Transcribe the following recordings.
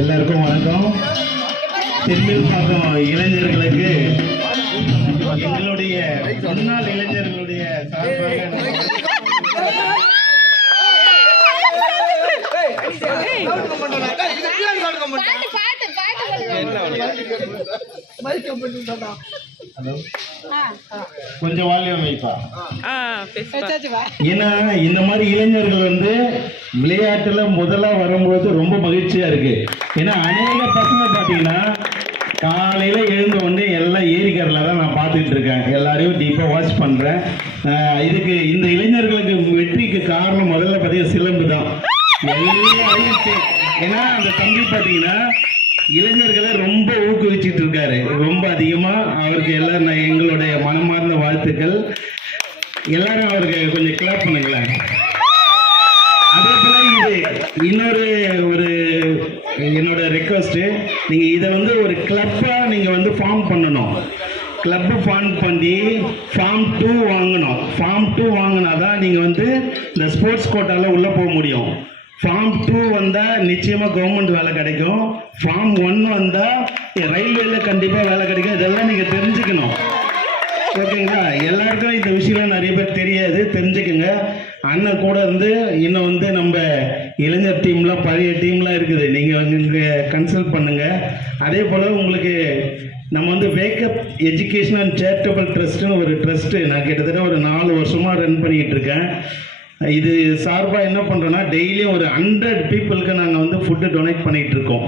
எல்லாருக்கும் வணக்கம். தென்னில்பாக்கம் இளைஞர்களுக்கு எங்களுடைய முன்னாள் இளைஞர்களுடைய சார்பாக கொஞ்சம் வால்யூம் வைப்பா. ஏன்னா இந்த மாதிரி இளைஞர்கள் வந்து விளையாட்டுல முதலா வரும்போது ரொம்ப மகிழ்ச்சியா இருக்கு. ஏன்னா அநேக பசங்க பாத்தீங்கன்னா காலையில எழுந்த உடனே எல்லாம் ஏரிக்கரில் தான் நான் பார்த்துக்கிட்டு இருக்கேன். எல்லாரையும் டீப்பாக வாட்ச் பண்றேன். இதுக்கு இந்த இளைஞர்களுக்கு வெற்றிக்கு காரணம் முதல்ல பார்த்தீங்கன்னா சிலம்பு தான். எல்லாரையும் ஏன்னா அந்த தம்பி பார்த்தீங்கன்னா இளைஞர்களை ரொம்ப ஊக்குவிச்சுட்டு இருக்காரு. ரொம்ப அதிகமா அவருக்கு எல்லாரும் எங்களுடைய மனமார்ந்த வாழ்த்துக்கள். எல்லாரும் அவருக்கு கொஞ்சம் கிளாப் பண்ணுங்களேன். அதே போல இது இன்னொரு ஒரு என்னோட ரெக்வஸ்ட், நீங்க இதை வந்து ஒரு கிளப்பா நீங்க வந்து ஃபார்ம் பண்ணணும். கிளப் ஃபார்ம் பண்ணி ஃபார்ம் 2 வாங்கணும். ஃபார்ம் 2 வாங்கினாதான் நீங்க வந்து இந்த ஸ்போர்ட்ஸ் கோட்டால உள்ள போக முடியும். ஃபார்ம் 2 வந்தால் நிச்சயமாக கவர்மெண்ட் வேலை கிடைக்கும். ஃபார்ம் 1 வந்தால் ரயில்வேல கண்டிப்பாக வேலை கிடைக்கும். இதெல்லாம் நீங்கள் தெரிஞ்சுக்கணும். ஓகேங்களா? எல்லாருக்கும் இந்த விஷயம் நிறைய பேர் தெரியாது, தெரிஞ்சுக்குங்க. அண்ணன் கூட இருந்து இன்னும் வந்து நம்ம இளைஞர் டீம்லாம் பழைய டீம்லாம் இருக்குது, நீங்கள் வந்து கன்சல்ட் பண்ணுங்கள். அதே போல் உங்களுக்கு நம்ம வந்து வேக்கப் எஜுகேஷன் அண்ட் சேரிட்டபிள் ட்ரஸ்ட்னு ஒரு ட்ரஸ்ட்டு நான் கிட்டத்தட்ட ஒரு 4 வருஷமாக ரன் பண்ணிக்கிட்டு இருக்கேன். இது சார்பாக என்ன பண்ணுறோன்னா டெய்லியும் ஒரு 100 பீப்புளுக்கு நாங்கள் வந்து ஃபுட்டு டொனேட் பண்ணிகிட்டு இருக்கோம்.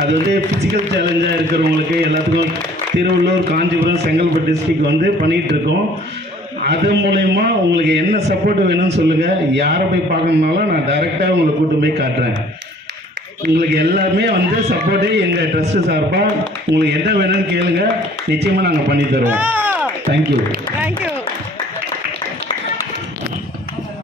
அது வந்து ஃபிசிக்கல் சேலஞ்சாக இருக்கிறவங்களுக்கு எல்லாத்துக்கும் திருவள்ளூர், காஞ்சிபுரம், செங்கல்பட்டு டிஸ்ட்ரிக்ட் வந்து பண்ணிகிட்ருக்கோம். அது மூலயமா உங்களுக்கு என்ன சப்போர்ட் வேணும்னு சொல்லுங்கள். யாரை போய் பார்க்கணுன்னாலும் நான் டைரெக்டாக உங்களை கூட்டு போய் காட்டுறேன். உங்களுக்கு எல்லாமே வந்து சப்போர்ட்டு எங்கள் ட்ரஸ்ட்டு சார்பாக உங்களுக்கு என்ன வேணும்னு கேளுங்க, நிச்சயமாக நாங்கள் பண்ணி தருவோம். தேங்க்யூ.